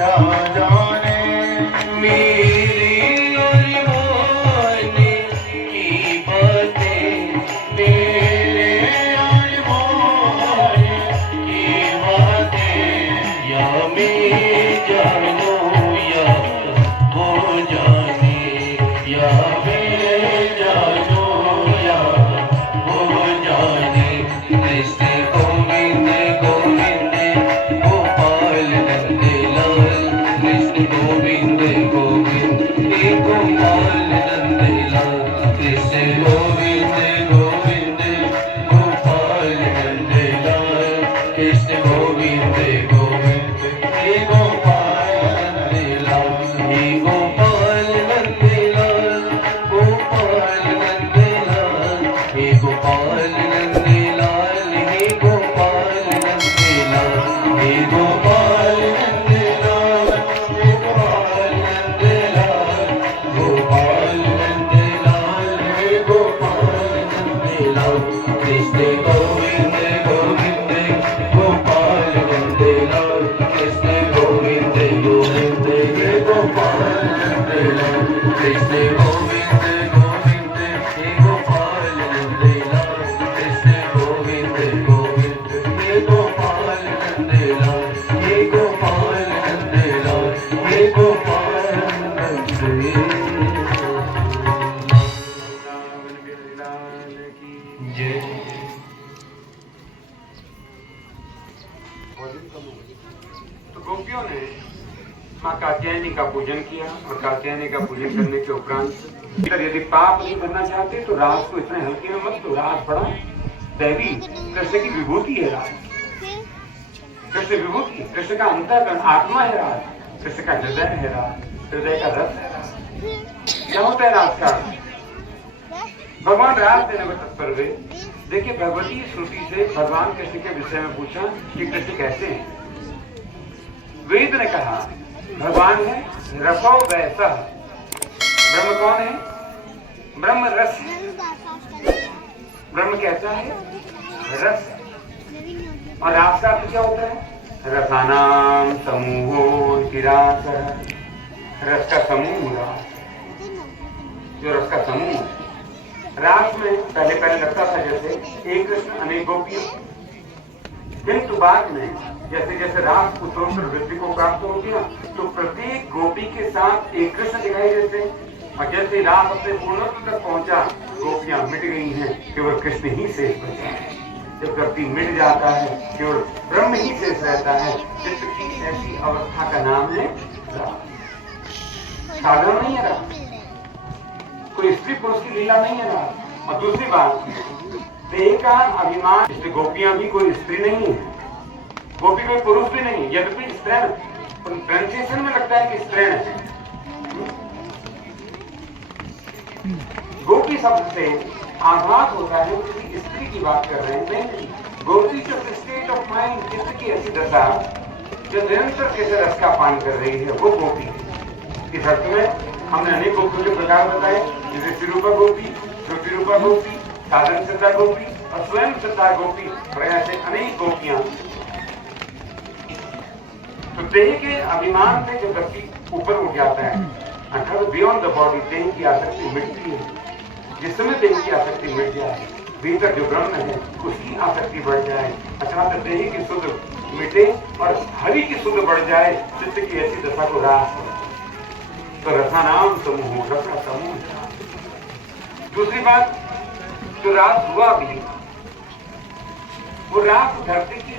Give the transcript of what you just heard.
जाने मेरे अरमान की बातें, मेरे अरमान की बातें, या मैं जानूं या वो जाने, या मैं जानूं या वो जाने। कृष्ण गोविंद गोविंद गोपाल नंदलाल, कृष्ण गोविंद गोविंद गोपाल नंदलाल, कृष्ण गोविंद गोविंद गोपाल नंदलाल, कृष्ण गोविंद गोविंद गोपाल नंदलाल, हे गोपाल नंदलाल, गोपाल नंदलाल, हे गोपाल नंदलाल, हे गोपाल नंदलाल, हे गोपाल नंदलाल, गोपाल नंदलाल, गोपाल नंदलाल, हे गोपाल नंदलाल, कृष्ण गोविंद गोविंद गोपाल नंदलाल, कृष्ण गोविंद गोविंद हे गोपाल नंदलाल, कृष्ण गोविंद गोविंद हे गोपाल नंदलाल, कृष्ण गोविंद गोविंद हे गोपाल नंदलाल, हे गोपाल नंदलाल, हे गोपाल नंदलाल। जय। तो गोपियों ने माँ कात्यायनी का पूजन किया और कात्यायनी का पूजन करने के उपरांत यदि पाप नहीं करना चाहते तो रास को इतने हल्के में मत लो। रास बड़ा दैवी कृष्ण की विभूति है। रास कृष्ण विभूति, कृष्ण का अंतःकरण आत्मा है। रास कृष्ण का हृदय है। रास हृदय का रस है। रास क्या होता है रास का? भगवान रास देने में तत्पर हुए। देखिए भगवती श्रुति से भगवान कृष्ण के विषय में पूछा कि कृष्ण कैसे हैं। वेद ने कहा भगवान है रसो वैसा। ब्रह्म कौन है? ब्रह्म रस है। ब्रह्म कैसा है? रस है। और रास का अर्थ क्या होता है? रसानाम समूहो रास। रस का समूह रास, जो रस का समूह है। रास में पहले लगता था जैसे एक कृष्ण अनेक गोपियां, किंतु बाद में जैसे जैसे रास उत्तरोत्तर वृद्धि को प्राप्त हो गया तो प्रत्येक गोपी के साथ एक कृष्ण दिखाई देते। और जैसे रास अपने पूर्णत्व तक पहुंचा, गोपियां मिट गई हैं, केवल कृष्ण ही शेष बचा है। जब धरती मिट जाता है केवल ब्रह्म ही शेष रहता है। चित्त की ऐसी अवस्था का नाम है रास। साधारण नहीं है रास, कोई स्त्री पुरुष की लीला नहीं है रास। और दूसरी बात, देह का अभिमान, इसलिए गोपियां भी कोई स्त्री नहीं है, गोपी कोई पुरुष भी नहीं। यद्यपि स्त्रीण प्रोनाउंसिएशन में लगता है कि स्त्रीण है। गोपी शब्द से आभास होता है किसी स्त्री की बात कर रहे हैं। नहीं, गोपी जो स्टेट ऑफ माइंड, चित्त की ऐसी दशा जो निरंतर कैसे रस का पान कर रही है, वो गोपी है। इस अर्थ में हमने अनेक गोपियों के प्रकार बताए, जैसे श्रीरूपा गोपी, ज्योति रूपा गोपी, साधन सिद्धा गोपी और स्वयं सिद्धा गोपी, और ऐसे अनेक गोपियां। तो देह के अभिमान से जो व्यक्ति ऊपर उठ जाता है, अर्थात बियॉन्ड द बॉडी, देह की आसक्ति मिटती है। जिस समय देह की आसक्ति मिट जाए, भीतर जो ब्रह्म है उसकी आसक्ति बढ़ जाए, अर्थात देह की शुद्ध मिटे और हरि की शुद्ध बढ़ जाए, चित्त की ऐसी दशा को रास हो। तो रसानाम समूह, रस का समूह। दूसरी बात, जो रास हुआ भी, वो रास धरती की